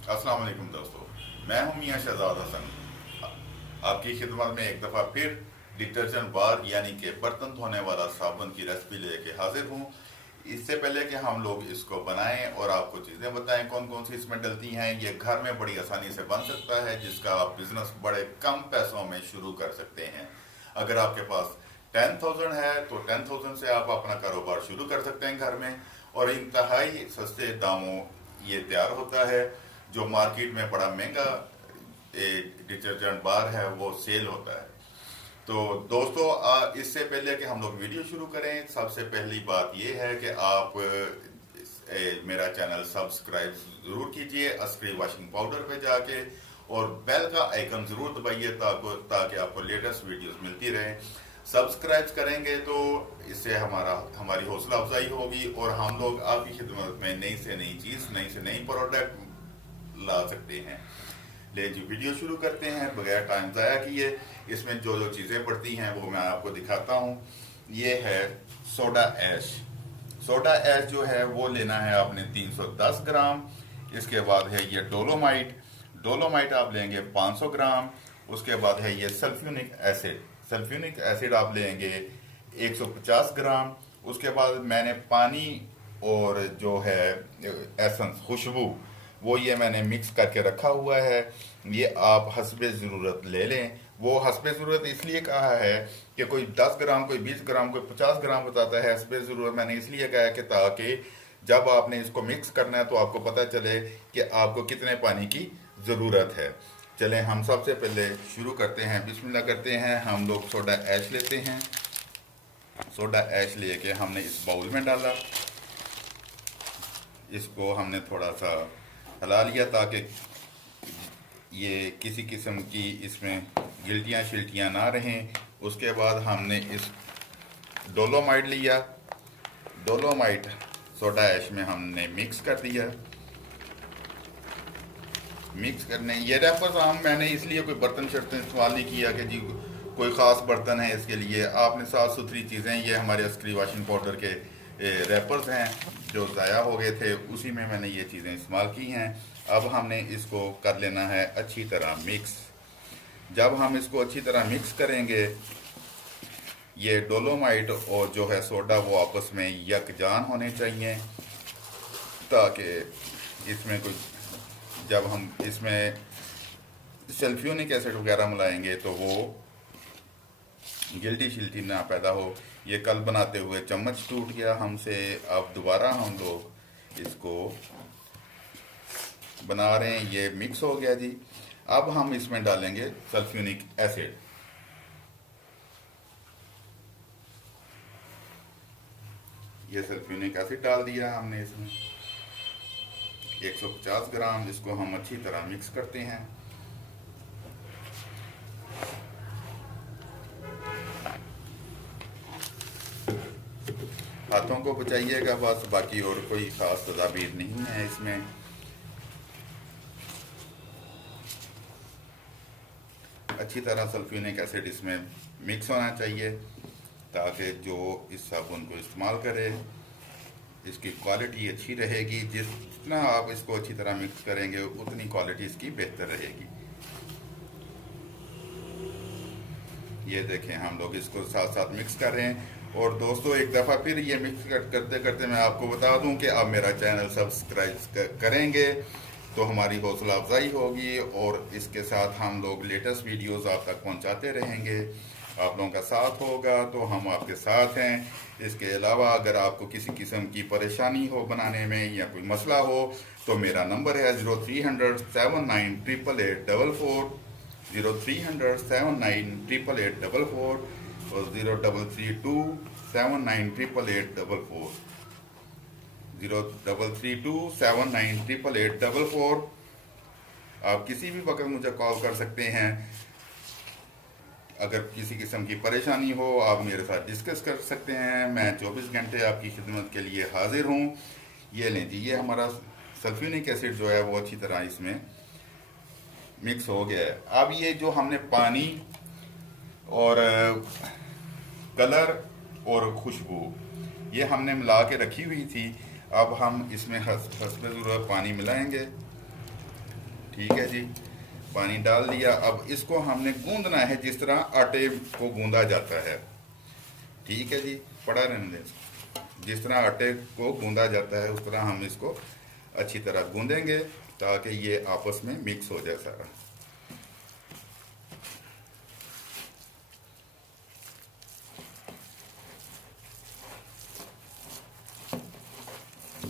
अस्सलाम वालेकुम दोस्तों, मैं हूं मियां शहजाद हसन। आपकी खिदमत में एक दफ़ा फिर डिटर्जेंट बार यानी कि बर्तन धोने वाला साबुन की रेसिपी लेके हाजिर हूं। इससे पहले कि हम लोग इसको बनाएं और आपको चीज़ें बताएं कौन कौन सी इसमें डलती हैं, ये घर में बड़ी आसानी से बन सकता है, जिसका आप बिजनेस बड़े कम पैसों में शुरू कर सकते हैं। अगर आपके पास 10,000 है तो 10,000 से आप अपना कारोबार शुरू कर सकते हैं घर में, और इंतहाई सस्ते दामों ये तैयार होता है। जो मार्केट में बड़ा महंगा डिटर्जेंट बार है वो सेल होता है। तो दोस्तों, इससे पहले कि हम लोग वीडियो शुरू करें, सबसे पहली बात यह है कि आप मेरा चैनल सब्सक्राइब ज़रूर कीजिए असली वॉशिंग पाउडर पे जाके, और बेल का आइकन ज़रूर दबाइए ताकि आपको लेटेस्ट वीडियोस मिलती रहे। सब्सक्राइब करेंगे तो इससे हमारी हौसला अफजाई होगी और हम लोग आपकी खिदमत में नई से नई चीज़, नई से नई प्रोडक्ट ला सकते हैं। ले जी, वीडियो शुरू करते हैं बगैर टाइम ज़ाया किए। इसमें जो जो चीज़ें पड़ती हैं वो मैं आपको दिखाता हूँ। ये है सोडा ऐश। सोडा ऐश जो है वो लेना है आपने 310 ग्राम। इसके बाद है ये डोलोमाइट। डोलोमाइट आप लेंगे 500 ग्राम। उसके बाद है ये सल्फ्यूनिक एसिड। सल्फ्यूनिक एसिड आप लेंगे 150 ग्राम। उसके बाद मैंने पानी और जो है एसेंस, खुशबू, वो ये मैंने मिक्स करके रखा हुआ है। ये आप हस्बे ज़रूरत ले लें। वो हस्बे ज़रूरत इसलिए कहा है कि कोई 10 ग्राम, कोई 20 ग्राम, कोई 50 ग्राम बताता है। हस्बे ज़रूरत मैंने इसलिए कहा है कि ताकि जब आपने इसको मिक्स करना है तो आपको पता चले कि आपको कितने पानी की ज़रूरत है। चलें हम सबसे पहले शुरू करते हैं, बिस्मिल्लाह करते हैं। हम लोग सोडा ऐश लेते हैं। सोडा ऐश लेके हमने इस बाउल में डाला। इसको हमने थोड़ा सा हिला लिया ताकि ये किसी किस्म की इसमें गिल्टियाँ शिल्टियाँ ना रहें। उसके बाद हमने इस डोलोमाइट लिया। डोलोमाइट सोडा ऐश में हमने मिक्स कर दिया। मिक्स करने ये रेफर्स मैंने इसलिए कोई बर्तन शर्तन इस्तेमाल नहीं किया कि जी कोई ख़ास बर्तन है इसके लिए। आपने साफ़ सुथरी चीज़ें, ये हमारे अस्करी वॉशिंग पाउडर के रैपर्स हैं जो ज़ाया हो गए थे, उसी में मैंने ये चीज़ें इस्तेमाल की हैं। अब हमने इसको कर लेना है अच्छी तरह मिक्स। जब हम इसको अच्छी तरह मिक्स करेंगे, ये डोलोमाइट और जो है सोडा वो आपस में यकजान होने चाहिए, ताकि इसमें कोई, जब हम इसमें सल्फ्यूनिक एसिड वगैरह मिलाएंगे तो वो गिल्टी शिल्टी ना पैदा हो। ये कल बनाते हुए चम्मच टूट गया हमसे, अब दोबारा हम लोग इसको बना रहे हैं। ये मिक्स हो गया जी। अब हम इसमें डालेंगे सल्फ्यूनिक एसिड। ये सल्फ्यूनिक एसिड डाल दिया हमने इसमें 150 ग्राम। इसको हम अच्छी तरह मिक्स करते हैं। हाथों को बचाइएगा बस, बाकी और कोई खास तदाबीर नहीं है इसमें। अच्छी तरह सल्फ्यूनिक एसिड इसमें मिक्स होना चाहिए ताकि जो इस साबुन को इस्तेमाल करे इसकी क्वालिटी अच्छी रहेगी। जितना आप इसको अच्छी तरह मिक्स करेंगे उतनी क्वालिटी इसकी बेहतर रहेगी। ये देखें, हम लोग इसको साथ साथ मिक्स कर रहे हैं। और दोस्तों, एक दफ़ा फिर ये मिक्स करते करते मैं आपको बता दूं कि आप मेरा चैनल सब्सक्राइब करेंगे तो हमारी हौसला अफजाई होगी, और इसके साथ हम लोग लेटेस्ट वीडियोस आप तक पहुंचाते रहेंगे। आप लोगों का साथ होगा तो हम आपके साथ हैं। इसके अलावा अगर आपको किसी किस्म की परेशानी हो बनाने में या कोई मसला हो तो मेरा नंबर है 0300 79 88844, 0300 79 88844 और 0332 79 88844, 0332 79 88844। आप किसी भी वक्त मुझे कॉल कर सकते हैं। अगर किसी किस्म की परेशानी हो आप मेरे साथ डिस्कस कर सकते हैं। मैं 24 घंटे आपकी खिदमत के लिए हाजिर हूँ। ये लें जी, ये हमारा सल्फ्यूनिक एसिड जो है वो अच्छी तरह इसमें मिक्स हो गया है। अब ये जो हमने पानी और कलर और खुशबू ये हमने मिला के रखी हुई थी, अब हम इसमें हस्बे ज़रूरत पानी मिलाएंगे। ठीक है जी, पानी डाल दिया। अब इसको हमने गूंदना है जिस तरह आटे को गूंदा जाता है। ठीक है जी, पड़ा रहने दें। जिस तरह आटे को गूंदा जाता है उस तरह हम इसको अच्छी तरह गूंदेंगे ताकि ये आपस में मिक्स हो जाए सारा।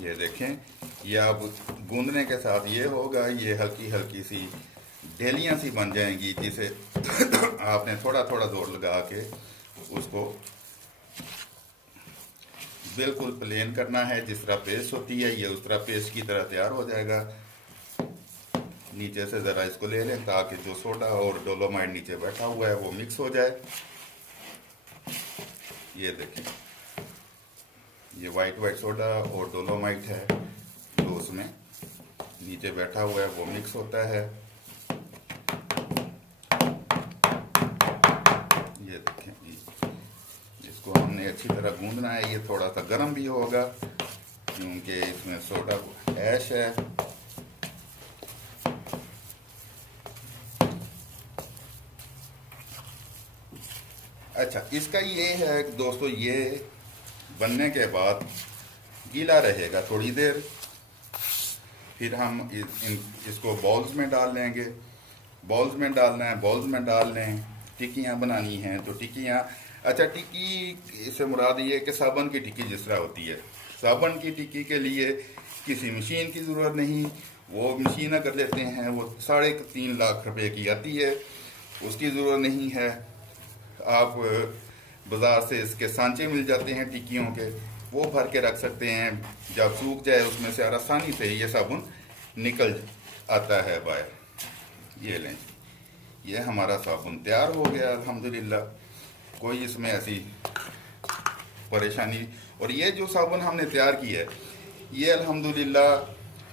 ये देखें, ये अब गूंदने के साथ ये होगा, ये हल्की हल्की सी ढेलियाँ सी बन जाएंगी जिसे आपने थोड़ा थोड़ा जोर लगा के उसको बिल्कुल प्लेन करना है। जिस तरह पेस्ट होती है ये उस तरह पेस्ट की तरह तैयार हो जाएगा। नीचे से ज़रा इसको ले लें ताकि जो सोडा और डोलोमाइट नीचे बैठा हुआ है वो मिक्स हो जाए। ये देखें, ये वाइट सोडा और डोलोमाइट है जो उसमें नीचे बैठा हुआ है वो मिक्स होता है। ये देखें, इसको हमने अच्छी तरह गूंदना है। ये थोड़ा सा गर्म भी होगा क्योंकि इसमें सोडा ऐश है। अच्छा, इसका ये है दोस्तों, ये बनने के बाद गीला रहेगा थोड़ी देर। फिर हम इसको बॉल्स में डाल लेंगे। बॉल्स में डालना है, बॉल्स में डाल लें। टिक्कियाँ बनानी हैं तो टिक्कियाँ, अच्छा टिक्की से मुराद ये कि साबन की टिक्की जिस तरह होती है। साबन की टिक्की के लिए किसी मशीन की ज़रूरत नहीं। वो मशीन अगर लेते हैं वो 3.5 लाख रुपए की आती है, उसकी ज़रूरत नहीं है। आप बाज़ार से इसके सांचे मिल जाते हैं टिक्कियों के, वो भर के रख सकते हैं। जब सूख जाए उसमें से आसानी से ये साबुन निकल आता है बाहर। ये लें, ये हमारा साबुन तैयार हो गया अल्हम्दुलिल्लाह। कोई इसमें ऐसी परेशानी। और ये जो साबुन हमने तैयार किया है ये अल्हम्दुलिल्लाह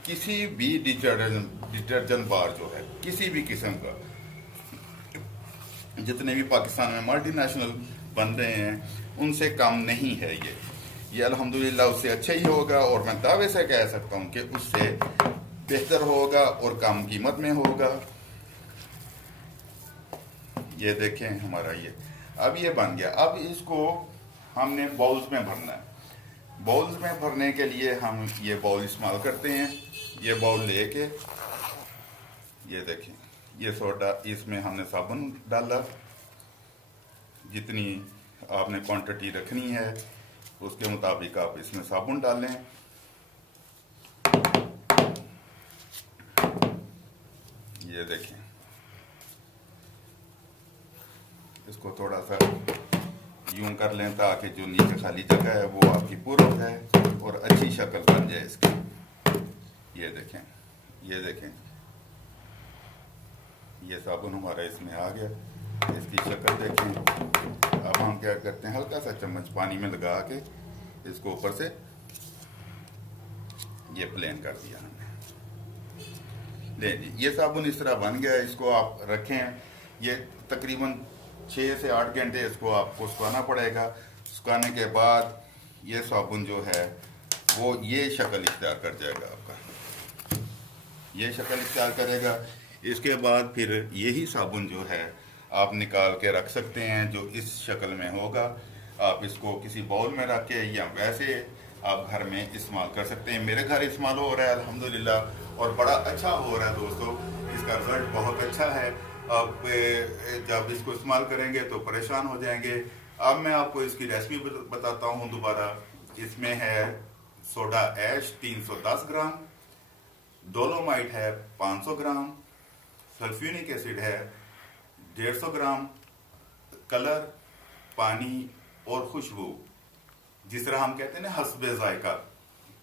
किसी भी डिटर्जेंट बार जो है किसी भी किस्म का, जितने भी पाकिस्तान में मल्टीनेशनल बन रहे हैं उनसे कम नहीं है। ये अल्हम्दुलिल्लाह उससे अच्छा ही होगा और मैं दावे से कह सकता हूँ कि उससे बेहतर होगा और कम कीमत में होगा। ये देखें हमारा ये अब ये बन गया। अब इसको हमने बाउल्स में भरना है। बाउल्स में भरने के लिए हम ये बाउल इस्तेमाल करते हैं। ये बाउल लेके ये देखें, ये सोडा, इसमें हमने साबुन डाला। जितनी आपने क्वांटिटी रखनी है उसके मुताबिक आप इसमें साबुन डालें। ये देखें, इसको थोड़ा सा यूं कर लें ताकि जो नीचे खाली जगह है वो आपकी पूरी हो जाए और अच्छी शक्ल बन जाए इसकी। ये देखें, ये देखें, ये साबुन हमारा इसमें आ गया। इसकी शक्ल देखें। अब हम क्या करते हैं, हल्का सा चम्मच पानी में लगा के इसको ऊपर से ये प्लेन कर दिया हमने। ले जी, ये साबुन इस तरह बन गया। इसको आप रखें, ये तकरीबन 6 से 8 घंटे इसको आपको सुखाना पड़ेगा। सुखाने के बाद ये साबुन जो है वो ये शक्ल इख्तियार कर जाएगा आपका, ये शक्ल इख्तियार करेगा। इसके बाद फिर यही साबुन जो है आप निकाल के रख सकते हैं जो इस शक्ल में होगा। आप इसको किसी बाउल में रख के या वैसे आप घर में इस्तेमाल कर सकते हैं। मेरे घर इस्तेमाल हो रहा है अल्हम्दुलिल्लाह और बड़ा अच्छा हो रहा है दोस्तों। इसका रिजल्ट बहुत अच्छा है। आप जब इसको इस्तेमाल करेंगे तो परेशान हो जाएंगे। अब मैं आपको इसकी रेसिपी बताता हूँ दोबारा। इसमें है सोडा ऐश 310 ग्राम, डोलोमाइट है 500 ग्राम, सल्फ्यूरिक एसिड है 150 ग्राम, कलर, पानी और खुशबू, जिस तरह हम कहते हैं ना हस्बे जायका,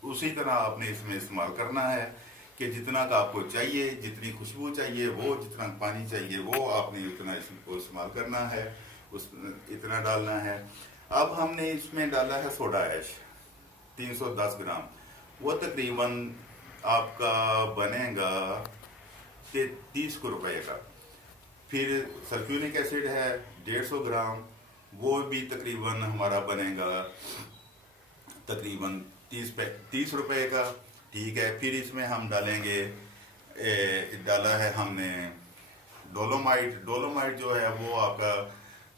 उसी तरह आपने इसमें इस्तेमाल करना है कि जितना का आपको चाहिए, जितनी खुशबू चाहिए वो, जितना पानी चाहिए वो आपने उतना इसको इस्तेमाल करना है, उस इतना डालना है। अब हमने इसमें डाला है सोडा ऐश 310 ग्राम, वो तकरीबन आपका बनेगा 30 रुपए का। फिर सल्फ्यूरिक एसिड है 150 ग्राम, वो भी तकरीबन हमारा बनेगा तकरीबन 30 रुपए का। ठीक है, फिर इसमें हम डालेंगे डाला है हमने डोलोमाइट। डोलोमाइट जो है वो आपका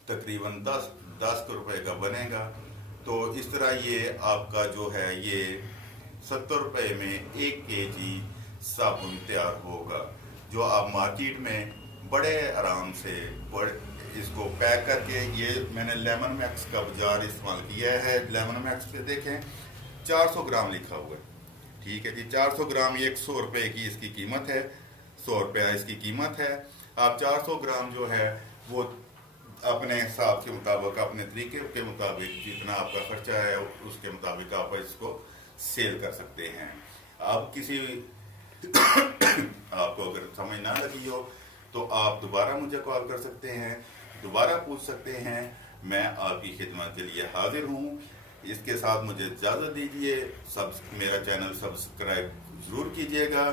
तकरीबन 10 रुपए का बनेगा। तो इस तरह ये आपका जो है ये 70 रुपए में 1 kg साबुन तैयार होगा, जो आप मार्केट में बड़े आराम से इसको पैक करके, ये मैंने लेमन मैक्स का जार इस्तेमाल किया है। लेमन मैक्स पे देखें 400 ग्राम लिखा हुआ है, ठीक है जी। 400 ग्राम 100 रुपए की इसकी कीमत है, 100 रुपया इसकी कीमत है। आप 400 ग्राम जो है वो अपने हिसाब के मुताबिक, अपने तरीके के मुताबिक, जितना आपका खर्चा है उसके मुताबिक आप इसको सेल कर सकते हैं। आप किसी आपको अगर समझ ना लगी हो तो आप दोबारा मुझे कॉल कर सकते हैं, दोबारा पूछ सकते हैं। मैं आपकी खिदमत के लिए हाजिर हूँ। इसके साथ मुझे इजाज़त दीजिए। मेरा चैनल सब्सक्राइब ज़रूर कीजिएगा।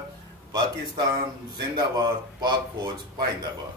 पाकिस्तान जिंदाबाद, पाक फौज पाइंदाबाद।